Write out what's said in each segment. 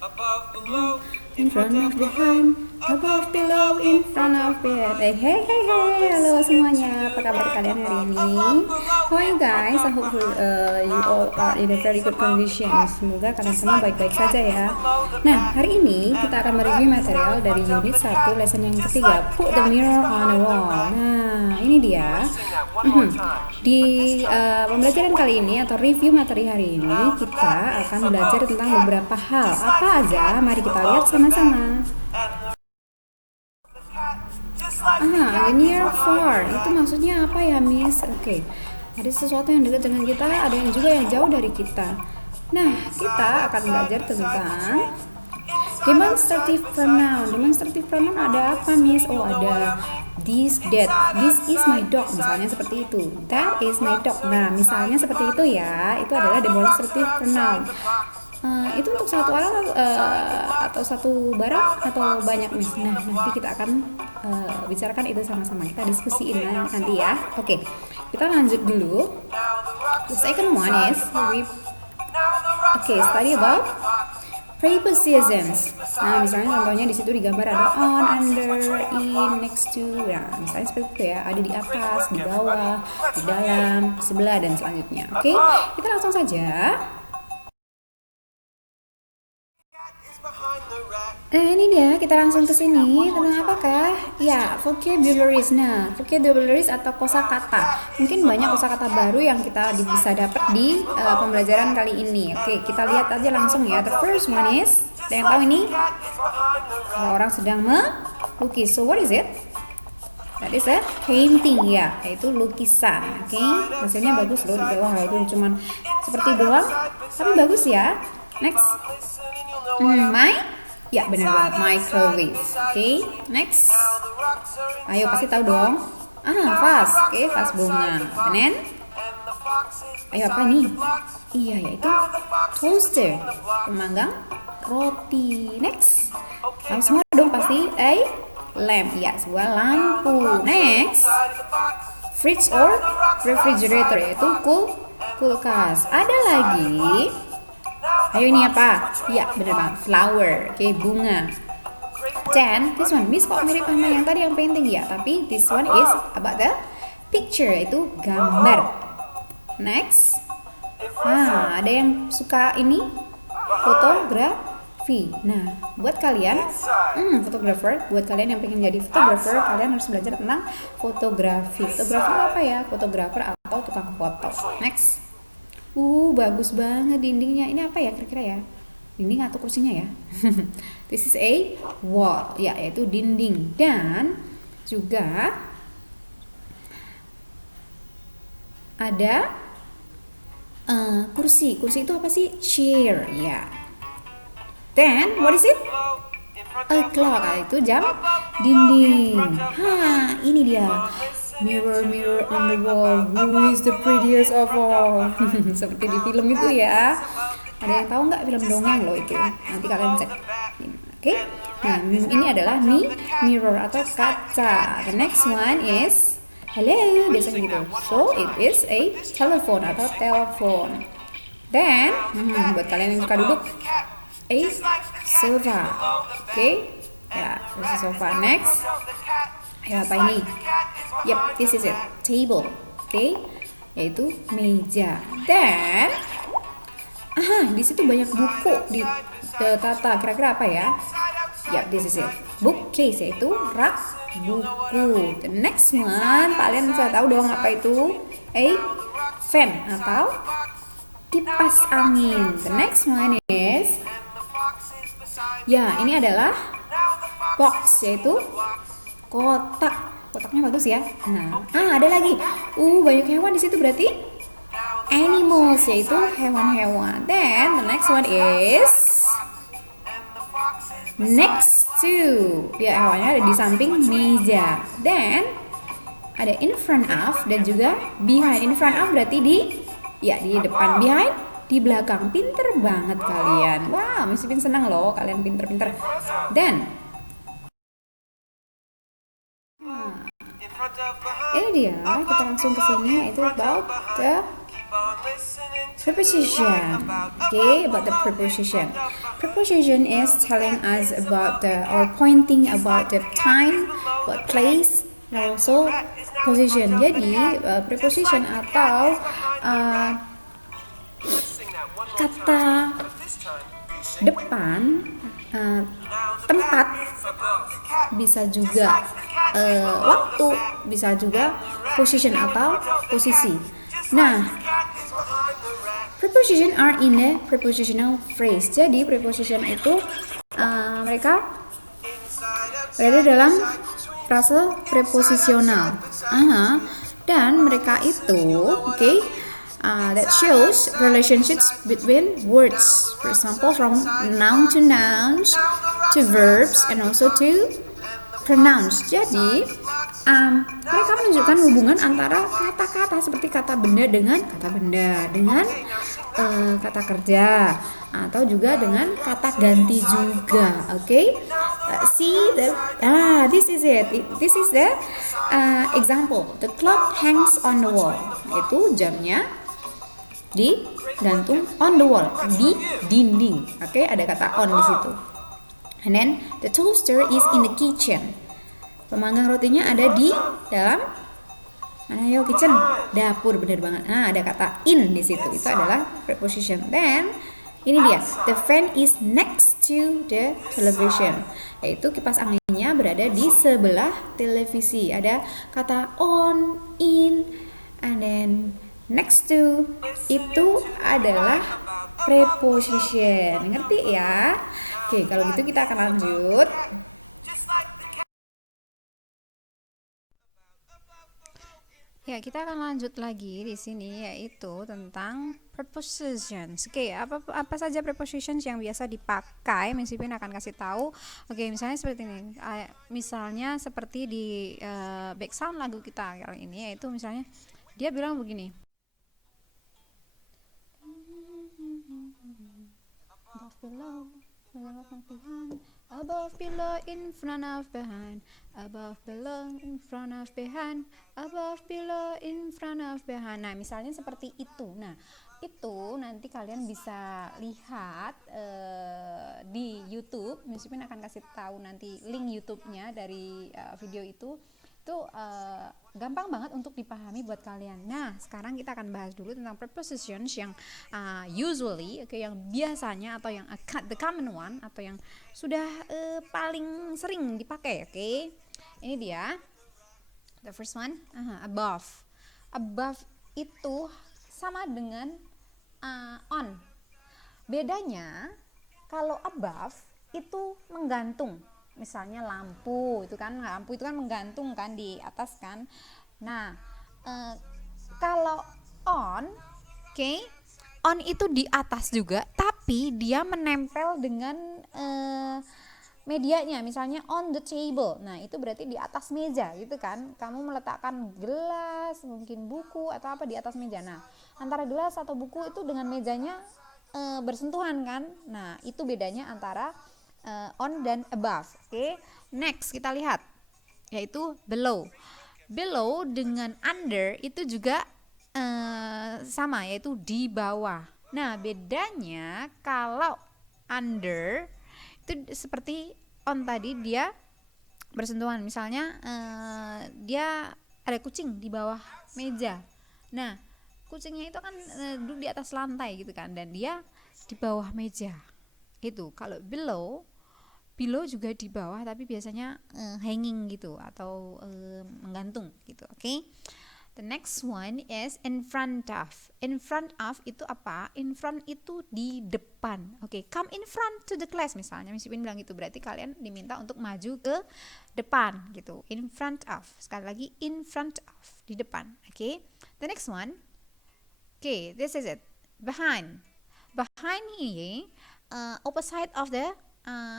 In front of behind, above below, in front of behind. Hey hey hey hey, halo semuanya, apa kabar kalian hari ini? How are you guys? I hope you all are in a very good condition. Semoga kalian semua baik-baik saja ya. Nah, hari ini kita akan mereview material dari unit 1 lesson yang ketiga, Put the mirror on the wall. Nah, ini dia. Di pembelajaran kali ini atau review materi hari ini, kita akan belajar tentang beberapa hal. Apa aja? Mari kita lihat sama-sama. Near far, itu maksudnya apa ya, Miss? Oke, ada sesuatu yang dekat dengan kita, ada yang juga yang jauh dari kita. Nah, kita akan belajar tentang demonstrative pronoun. Demonstrative pronoun ada apa, Miss? Oh, ada this, that, this is my dog, misalnya seperti itu. That is my dog. Nah, misalnya seperti itu ya, itu adalah demonstrative pronoun. Itu untuk satu orang atau satu barang atau banyak, Miss. Nah, nanti kita akan bicarakan itu sama-sama, kita diskusiin nanti ya. Oke, kita lanjut dulu. The second one is study about prepositions. Nah, misalnya contohnya di situ digambar ada on, under, in, next to. Nah, misalnya seperti itu ya, ada di atas, di bawah, di dalam, sebelah, dan selanjutnya. Oke, kita langsung saja. Nah, ini dia, kita langsung ke sini. Tentang apakah? Ya, vocabularies. Nah, vocabularies atau kosakata. Mungkin banyak kosakata baru yang kita bisa dapat di pembelajaran kali ini. Oke, kita lihat aja langsung ya. The first one is, ada yang tahu ini? Kalau orang sedang melukis. So, what is it? That is a painting ya, yaitu lukisan. Oke, hasilnya bagus loh di bawah. Itu cuman seperti doang, tapi bagus ya. Next, ya benar banget, microwave. Oke, next. Ayo pasti tahu dong. Vas. Oke, vas bunga. And ayo apa nih? Iya, yaitu toaster, pemanggang roti. Next. Tahu semua dong pasti. Lamp. Ya, sebuah lampu. Next. Fridge or refrigerator, yaitu kulkas. Ada lagi. Ayo ini apa? Ya, benar banget, flower. Oke, bunga. Then, this one, Miss kok mirip sama yang tadi yang painting ya? Tapi this one is about the picture, itu gambar. Next. Ada yang suka ini? Fotografi. Nah, buat kalian, fotografer, buat kalian yang pengen jadi fotografer, kalian harus belajar tentang fotografi. Fotografer apa ya? Fotografer atau tukang foto. Next. Bagus banget dindingnya. Ini apa ya kira-kira ya? Dinding atau kursinya ya? This is a wall. Ya, yaitu dinding. Dan juga ada kursi. Kursi itu apa sih? Chair. Ya. Then, what is it? A clock. Itu jam dinding. Ini dia. Mirror, mirror on the wall, who is the prettiest of all? Seperti di film itu ya. Ada yang tahu nggak film dongeng loh itu? Nanti kalian cek. Oke. Nah, ini adalah mirror atau kaca. The next one is hello, biasanya gitu. So it is a telephone atau telepon. Then, buat kalian yang suka duduk, a sofa. Oke. Ya, this is sofa. Next. Ya, apa ini? Yep, this is it. Table. Oke, yaitu meja. Dan di situ banyak buku ditata. Kira-kira apa ya? Yep, this is it. Bookcase, yaitu rak buku. The next one, kalian sudah tahu dong apa itu? A fan atau kipas angin. The next one is, ya, ini adalah box, yaitu kotak. Kotaknya bagus ya. Nah, ada lagi. Banyak hewan di situ berarti animals, yaitu hewan-hewan. Then the next one is next to. Ya, hewannya ada di samping meja. Then ada in front of dan juga behind. In front of berarti di depan. Behind di belakang. Pinter banget kalian. Wow, Miss Pin senang loh kalian pinter-pinter. Dan ini dia, kita langsung ke sini, yaitu about the Preposition. Okay, about the preposition. Preposition is telling us about the or pointing about the time, what place, and also position. Jadi preposition atau kata depan, tempat, bisa juga waktu, bisa juga position atau posisi. Nah, preposition are in a prepositional phrase. Jadi preposition itu mereka berada dalam frase preposisional. Dan mereka itu, that shows relationships between words. For example, from noun to nouns, to verbs, and also to pronouns. Jadi mereka menunjukkan hubungan antara kata-kata seperti kata benda dengan kata benda, dengan kata kerja, atau juga dengan kata ganti juga. See the this is it. This is the example. The clock hangs on the wall. Itu jamnya digantung on the wall, di dinding. Ada kata on di situ. And then the toaster is in the kitchen. Pemanggang rotinya ada di dalam mana? Yo, kitchen, dapur, bener banget. Ada kata in di situ. Itu adalah preposition. Then ini dia, the fan is next to the television. Yaitu kipas anginnya berada di sebelah televisi. Ada kata on, in, and then next to. Itu adalah preposition. Ngerti ya? Kalau gitu kita akan lanjut. Ya, kita akan lanjut lagi di sini, yaitu tentang prepositions. Apa saja prepositions yang biasa dipakai? Miss Ipin akan kasih tahu. Misalnya seperti ini. Misalnya seperti di background lagu kita kali ini, yaitu misalnya dia bilang begini. Above, below, in front of, behind. Above, below, in front of, behind. Above, below, in front of, behind. Nah, misalnya seperti itu. Nah, itu nanti kalian bisa lihat di YouTube. Miss Ipin akan kasih tahu nanti link YouTube-nya dari video itu. Itu gampang banget untuk dipahami buat kalian. Nah, sekarang kita akan bahas dulu tentang prepositions yang usually, yang biasanya atau yang the common one atau yang sudah paling sering dipakai. Ini dia. The first one, above. Above itu sama dengan on. Bedanya kalau above itu menggantung. Misalnya lampu itu kan menggantung kan di atas kan. Nah, kalau on, on itu di atas juga, tapi dia menempel dengan medianya. Misalnya on the table. Nah, itu berarti di atas meja gitu kan. Kamu meletakkan gelas, mungkin buku atau apa di atas meja. Nah, antara gelas atau buku itu dengan mejanya bersentuhan kan. Nah, itu bedanya antara on dan above. Next kita lihat yaitu below. Below dengan under itu juga sama, yaitu di bawah. Nah, bedanya kalau under itu seperti on tadi, dia bersentuhan. Misalnya dia ada kucing di bawah meja. Nah, kucingnya itu kan duduk di atas lantai gitu kan, dan dia di bawah meja. Itu kalau below juga di bawah, tapi biasanya hanging gitu atau menggantung gitu. The next one is in front of. In front of itu apa? In front itu di depan. Come in front to the class misalnya. Miss Ipin bilang gitu, berarti kalian diminta untuk maju ke depan gitu. In front of. Sekali lagi, in front of, di depan. The next one. This is it. Behind. Behind ini opposite of the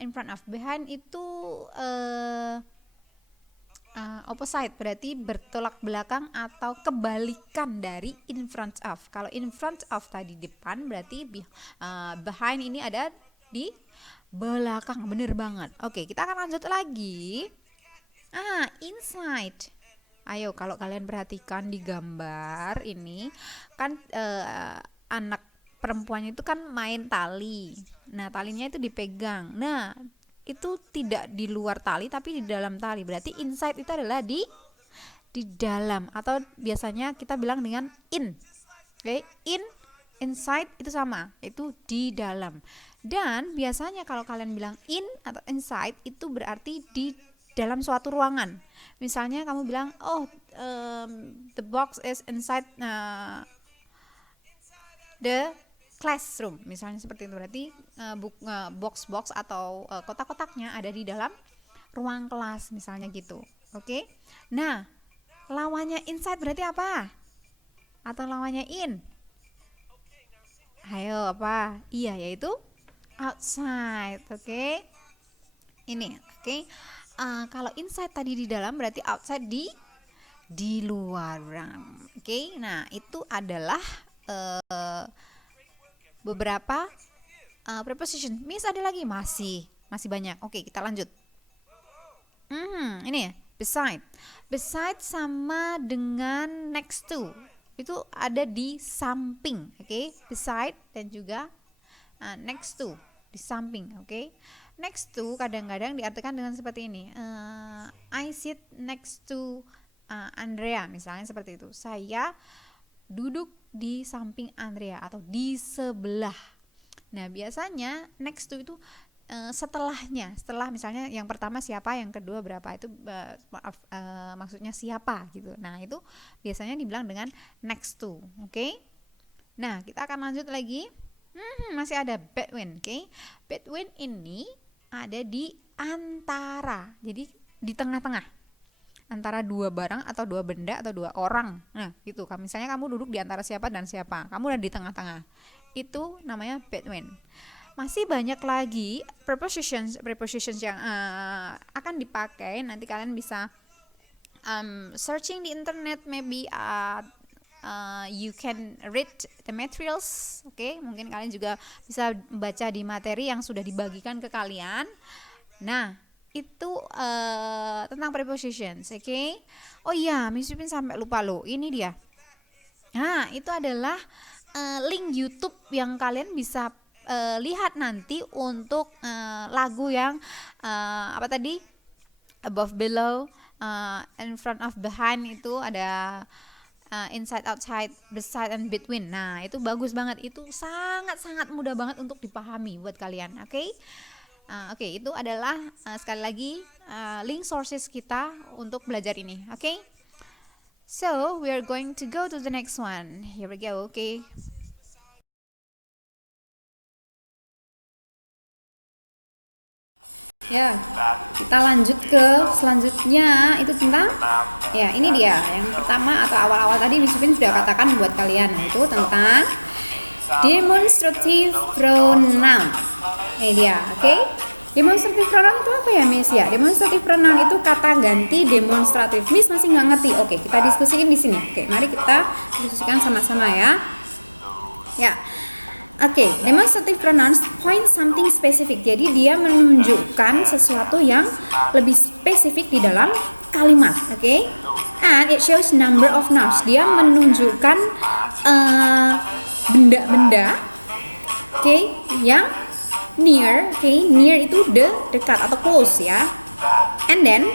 in front of. Behind itu opposite, berarti bertolak belakang atau kebalikan dari in front of. Kalau in front of tadi depan, berarti behind ini ada di belakang. Bener banget. Kita akan lanjut lagi. Inside. Ayo, kalau kalian perhatikan di gambar ini kan anak perempuannya itu kan main tali. Nah, talinya itu dipegang. Nah, itu tidak di luar tali tapi di dalam tali. Berarti inside itu adalah di dalam, atau biasanya kita bilang dengan in. Oke, inside itu sama, itu di dalam. Dan biasanya kalau kalian bilang in atau inside itu berarti di dalam suatu ruangan. Misalnya kamu bilang, oh, the box is inside the classroom, misalnya seperti itu. Berarti box-box atau kotak-kotaknya ada di dalam ruang kelas, misalnya gitu. Oke. Nah, lawannya inside berarti apa? Atau lawannya in? Ayo, apa? Iya, yaitu outside. Oke. Ini, oke. Kalau inside tadi di dalam, berarti outside di luar. Oke. Nah, itu adalah beberapa preposition. Miss ada lagi? Masih banyak. Oke, kita lanjut. Ini ya, beside sama dengan next to, itu ada di samping. Oke, beside dan juga next to, di samping. Oke, next to kadang-kadang diartikan dengan seperti ini. I sit next to Andrea, misalnya seperti itu. Saya duduk di samping Andrea atau di sebelah. Nah, biasanya next to itu setelahnya, setelah misalnya yang pertama siapa, yang kedua berapa, itu maksudnya siapa gitu. Nah, itu biasanya dibilang dengan next to. Oke. Nah, kita akan lanjut lagi. Masih ada between. Oke. Between ini ada di antara, jadi di tengah-tengah, antara dua barang atau dua benda atau dua orang. Nah, gitu. Misalnya kamu duduk di antara siapa dan siapa, kamu udah di tengah-tengah. Itu namanya between. Masih banyak lagi prepositions yang akan dipakai. Nanti kalian bisa searching di internet, maybe you can read the materials. Oke, mungkin kalian juga bisa baca di materi yang sudah dibagikan ke kalian. Nah, itu tentang prepositions. Oke. Oh iya, Miss Pipin sampai lupa loh. Ini dia. Nah, itu adalah link YouTube yang kalian bisa lihat nanti untuk lagu yang apa tadi, above, below, in front of, behind, itu ada inside, outside, beside, and between. Nah, itu bagus banget. Itu sangat-sangat mudah banget untuk dipahami buat kalian. Oke. Oke, itu adalah sekali lagi link sources kita untuk belajar ini. Oke. So, we are going to go to the next one. Here we go. Okay. Ya, kita lanjut ke selanjutnya, itu tentang, ya ini dia yang pertama atau awal-awal tadi Miss Pipin sudah katakan buat kalian, yaitu tentang demonstrative pronoun. Ini dia, oke? Demonstrative pronoun itu apa ya, Miss? Ya, demonstrative pronoun itu kata ganti demonstratif. Miss masih nggak ngerti? Oke, kita diskusiin di sini. Oke, mari kita diskusikan sama-sama ya. Ya. Oke, demonstrative pronouns point something specific. Jadi dia menunjukkan sesuatu yang lebih spesifik di dalam kalimat. Oke, and it shows number of nouns. Dia menunjukkan benda-benda, oke, yang near. Oke, near itu dekat atau close ya. And then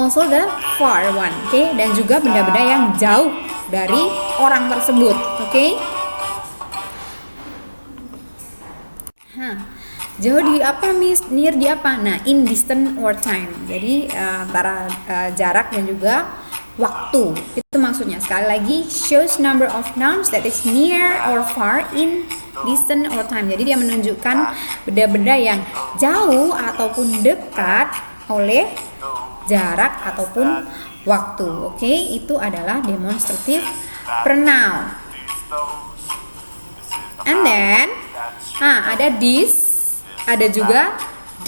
also the far one. Oke, dan juga benda-benda yang jauh dari orang tersebut. Oke. Jauh di apa, Miss? Near di apa? Nah, in distance or time. Jadi antara jarak dan juga waktu. Itu maksudnya. Sekali lagi, shows number of nouns that is near or far, in distance or time. Jadi dia menunjukkan benda-benda yang jauh ataupun dekat oleh jarak ataupun waktu. Oke, itu adalah demonstrative pronoun. And then ada this, ada juga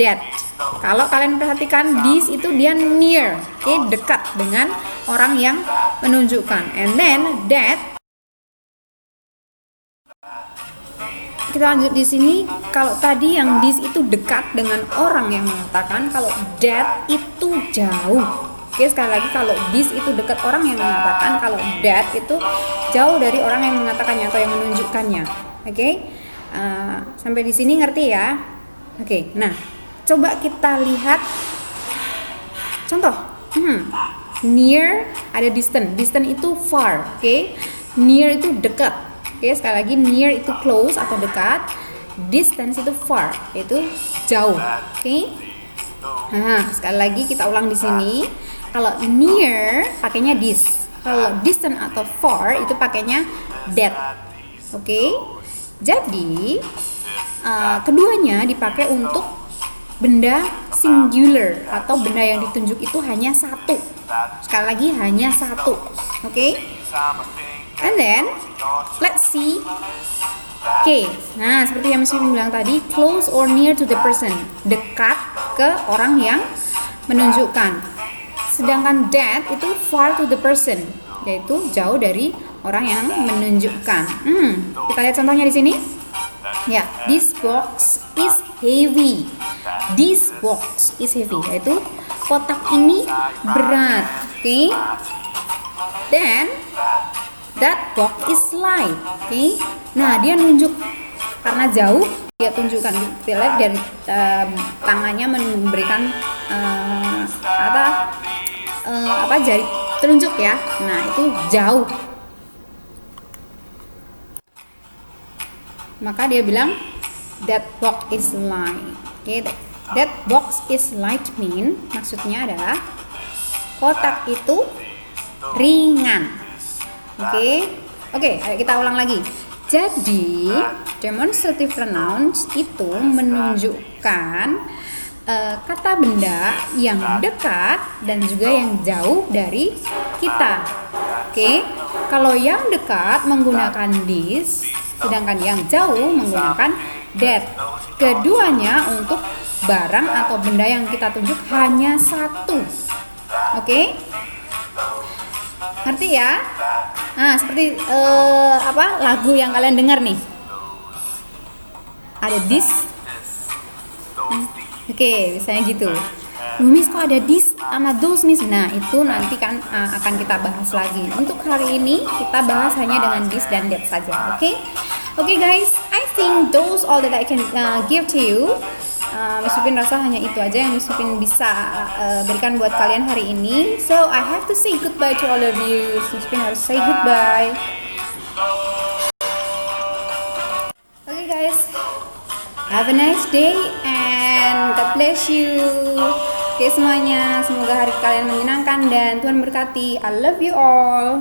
that. Kalau kalian perhatikan, this itu dia near, oke, dekat dengan orang yang menunjukkan. And then that, kita lanjut di sini. Kalau tadi yang this itu dekat dengan orang yang mengatakan, kalau that itu jauh. Oke, sekali lagi kalau this itu dekat orang yang mengatakan, kalau that itu jauh dari orang yang mengatakannya atau yang menunjukkannya. Oke, sampai di sini ngerti ya? Oke, nah coba kita lihat contoh. Near ada distant, distant itu far. Oke, near itu dekat. Oke, sekali lagi near itu close atau dekat, distance itu far, yaitu jauh. Oke. Nah, sekali lagi kita ulang di sini. Kalau near pakainya this. Kalau distant atau far itu pakainya that. Oke. Jadi keduanya dipakai untuk benda singular atau benda yang ditunjuk itu hanya satu. Sekali lagi hanya satu. Oke. And then let's see case. Nah, seperti yang Miss Pipin bilang tadi, close or near to the person, dekat ke orang yang menunjukkan. Sedangkan that itu far to the person, yaitu jauh dari orang yang menunjukkan. Kita lihat contohnya di sini. Ya, this box is heavy. This box is heavy, yaitu kotak ini berat. Oke. Then that box is light. Oke. Nah, dia nunjuk karena jauh, dia tunjukkan. Kita lihat dari tangannya memberikan jari telunjuk ya. Nah, itu jauh. Maka dia bilang that box is light. Oke, that box is light mean maksudnya adalah kotak itu ringan. Oke, ayo kita ulang lagi. Jadi, demonstrative pronouns itu menunjukkan kata benda yang dekat dan juga yang jauh dari kita. Oke, kalau yang dekat menggunakan this, sedangkan yang jauh menggunakan that. Keduanya untuk barang atau benda yang kita tunjuk hanya satu. Oke? Ngerti ya? Nah, seperti lagu yang kalian dengar nih. Ada this. Oke, misalnya gitu. Miss, kok ada this sama those, Miss? Nah, itu nanti kan akan kita bahas lagi. Untuk hari ini kita bahas hanya dengan this dan that saja. Oke guys, I think those all that I can give to you. Miss Pipin rasa hanya itu aja yang Miss Pipin bisa berikan buat kalian hari ini. So I have to say goodbye to all of you. Miss Pipin harus say goodbye. Okay guys, have a nice day and God bless you. Oke semuanya, semoga hari kalian menyenangkan dan Tuhan berkati. I love you all.